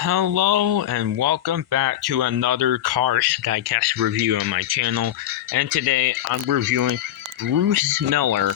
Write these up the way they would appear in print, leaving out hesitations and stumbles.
Hello and welcome back to another Cars Diecast review on my channel. And today I'm reviewing Bruce Miller,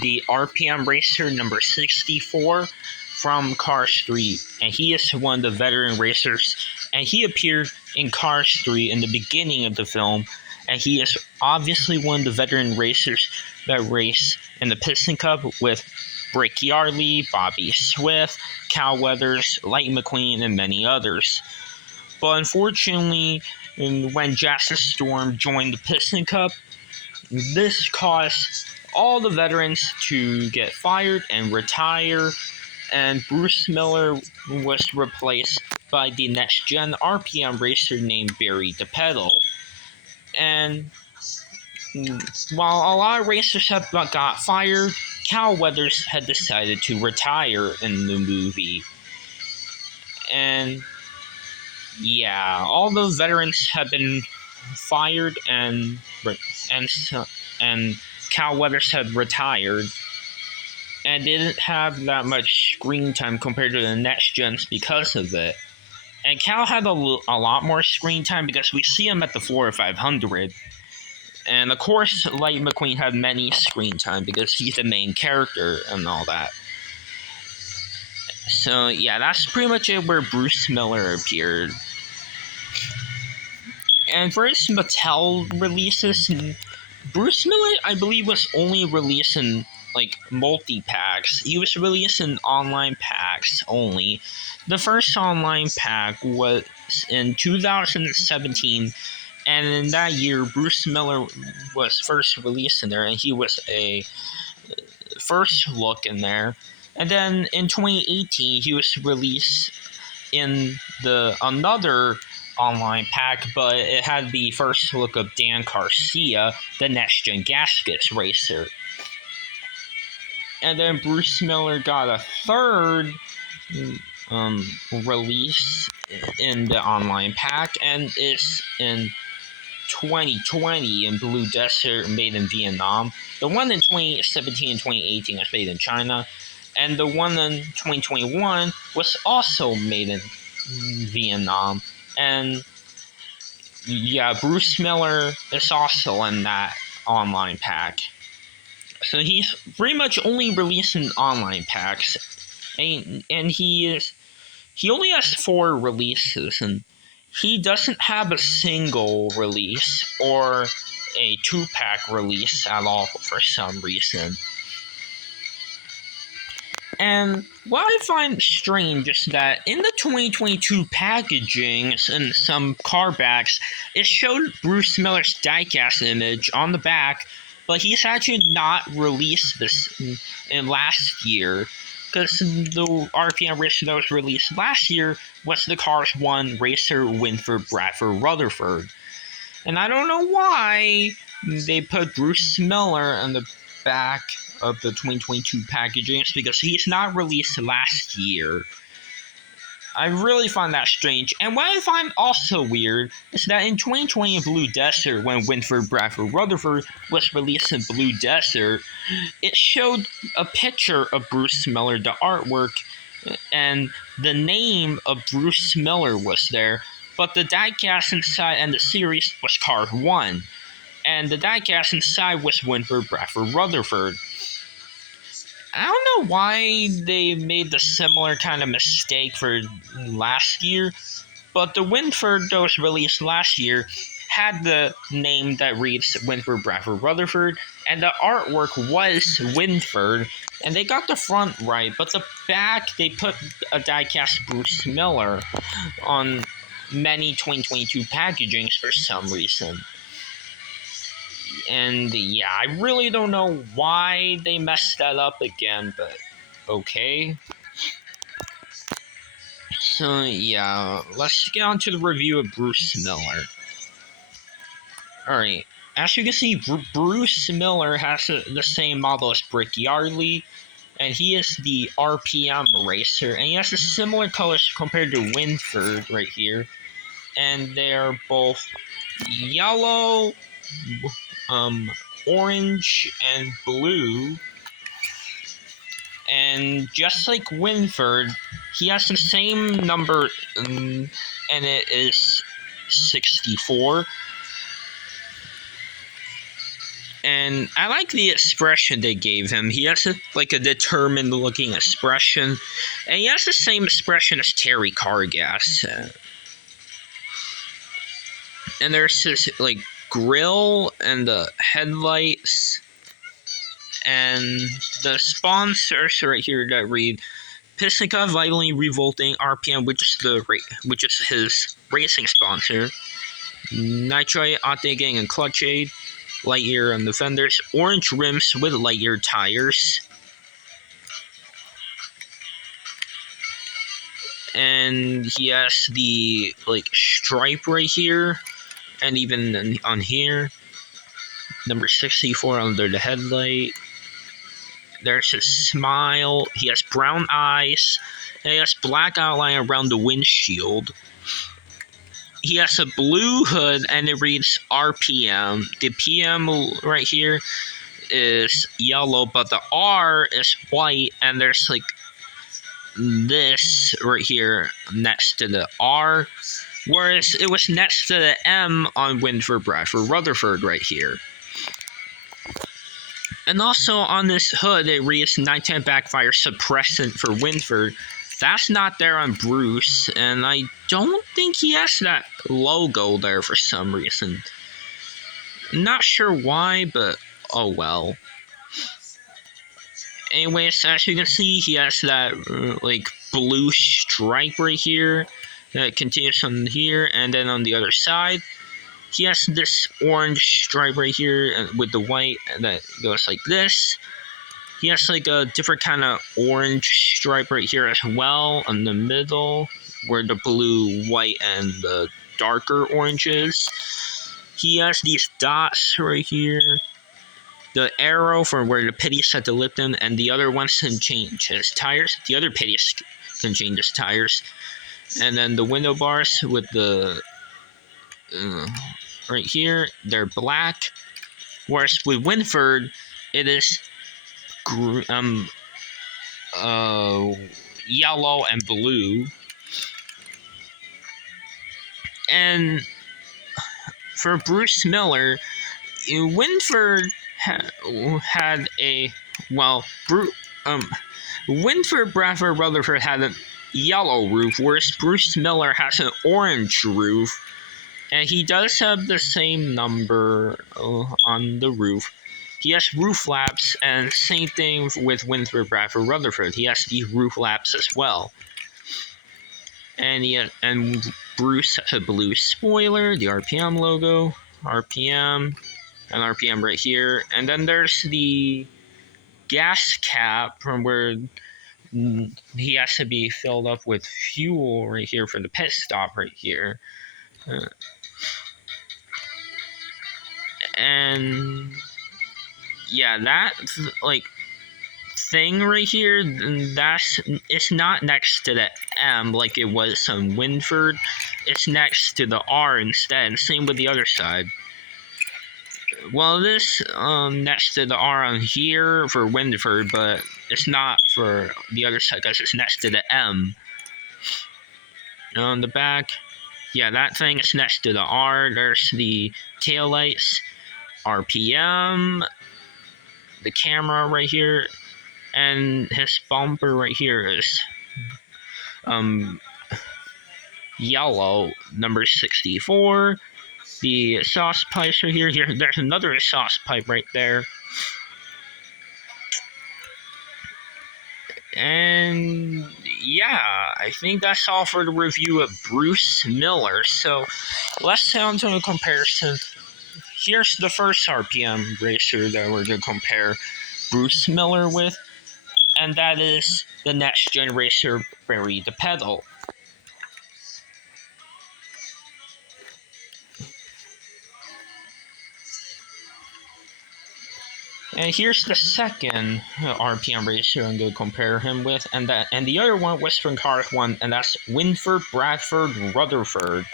the RPM racer number 64 from Cars 3. And he is one of the veteran racers, and he appeared in Cars 3 in the beginning of the film. And he is obviously one of the veteran racers that race in the Piston Cup with Brick Yardley, Bobby Swift, Cal Weathers, Lightning McQueen, and many others. But unfortunately, when Jackson Storm joined the Piston Cup, this caused all the veterans to get fired and retire, and Bruce Miller was replaced by the next gen RPM racer named Barry DePedal. And while a lot of racers have got fired, Cal Weathers had decided to retire in the movie. And yeah, all those veterans have been fired, and Cal Weathers had retired, and didn't have that much screen time compared to the next gens because of it. And Cal had a lot more screen time because we see him at the Florida 500. And of course, Lightning McQueen had many screen time because he's the main character and all that. So yeah, that's pretty much it where Bruce Miller appeared. And for his Mattel releases, Bruce Miller, I believe, was only released in multi-packs. He was released in online packs only. The first online pack was in 2017. And in that year, Bruce Miller was first released in there, and he was a first look in there. And then in 2018, he was released in another online pack, but it had the first look of Dan Garcia, the Next Gen Gaskets racer. And then Bruce Miller got a third release in the online pack, and it's in 2020 in Blue Desert, made in Vietnam. The one in 2017 and 2018 was made in China, and the one in 2021 was also made in Vietnam. And yeah, Bruce Miller is also in that online pack. So he's pretty much only releasing online packs, and he only has 4 releases, and he doesn't have a single release or a 2-pack release at all for some reason. And what I find strange is that in the 2022 packaging and some car backs, it showed Bruce Miller's diecast image on the back, but he's actually not released this in last year. Because the RPM racer that was released last year was the Cars 1 racer Winford Bradford Rutherford. And I don't know why they put Bruce Miller on the back of the 2022 packaging. It's because he's not released last year. I really find that strange. And what I find also weird is that in 2020 in Blue Desert, when Winford Bradford Rutherford was released in Blue Desert, it showed a picture of Bruce Miller, the artwork, and the name of Bruce Miller was there, but the diecast inside and the series was Cars 1, and the diecast inside was Winford Bradford Rutherford. I don't know why they made the similar kind of mistake for last year, but the Winford that was released last year had the name that reads Winford Bradford Rutherford, and the artwork was Winford, and they got the front right, but the back, they put a diecast Bruce Miller on many 2022 packagings for some reason. And yeah, I really don't know why they messed that up again, but okay. So yeah, let's get on to the review of Bruce Miller. Alright, as you can see, Bruce Miller has the same model as Brick Yardley, and he is the RPM racer, and he has a similar colors compared to Winford right here. And they're both yellow, orange, and blue. And just like Winford, he has the same number, and it is 64. And I like the expression they gave him. He has a determined looking expression, and he has the same expression as Terry Cargas. And there's this grill and the headlights, and the sponsors right here that read Pisika Vitally Revolting RPM, which is his racing sponsor. Nitrite, Octane Gang, and Clutch Aid. Lightyear on the fenders. Orange rims with Lightyear tires. And he has the stripe right here, and even on here. Number 64 under the headlight. There's his smile. He has brown eyes. And he has black outline around the windshield. He has a blue hood, and it reads RPM. The PM right here is yellow, but the R is white, and there's this right here next to the R, whereas it was next to the M on Windford, Bradford, Rutherford right here. And also on this hood, it reads 910 Backfire Suppressant for Windford. That's not there on Bruce, and I don't think he has that logo there for some reason. Not sure why, but oh well. Anyways, as you can see, he has that blue stripe right here that continues on here, and then on the other side, he has this orange stripe right here with the white that goes like this. He has a different kind of orange stripe right here as well in the middle, where the blue, white, and the darker orange is. He has these dots right here. The arrow for where the pitties had to lift them, and the other ones can change his tires. The other pitties can change his tires. And then the window bars with the right here, they're black. Whereas with Winford, it is yellow and blue. And for Bruce Miller, Winford had a Winford, Bradford, Rutherford had a yellow roof, whereas Bruce Miller has an orange roof, and he does have the same number on the roof. He has roof flaps, and same thing with Winford, Bradford, Rutherford. He has these roof flaps as well. And Bruce has a blue spoiler, the RPM logo, RPM, and RPM right here. And then there's the gas cap from where he has to be filled up with fuel right here for the pit stop right here. And yeah, that thing right here, it's not next to the M like it was on Winford. It's next to the R instead. Same with the other side. Well, this next to the R on here for Winford, but it's not for the other side because it's next to the M. On the back, yeah, that thing is next to the R. There's the taillights, RPM, the camera right here, and his bumper right here is yellow, number 64. The exhaust pipes right here. There's another exhaust pipe right there. And yeah, I think that's all for the review of Bruce Miller. So let's sound to a comparison. Here's the first RPM racer that we're going to compare Bruce Miller with, and that is the next gen racer Barry the Pedal. And here's the second RPM racer I'm going to compare him with, and the other one, Western Cars one, and that's Winford, Bradford, Rutherford.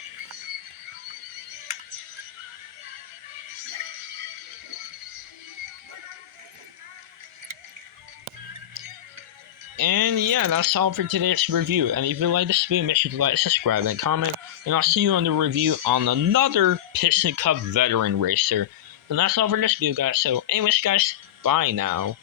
And yeah, yeah, that's all for today's review. And if you like this video, make sure to like, subscribe, and comment. And I'll see you on the review on another Piston Cup veteran racer. And that's all for this video, guys. So, anyways, guys, bye now.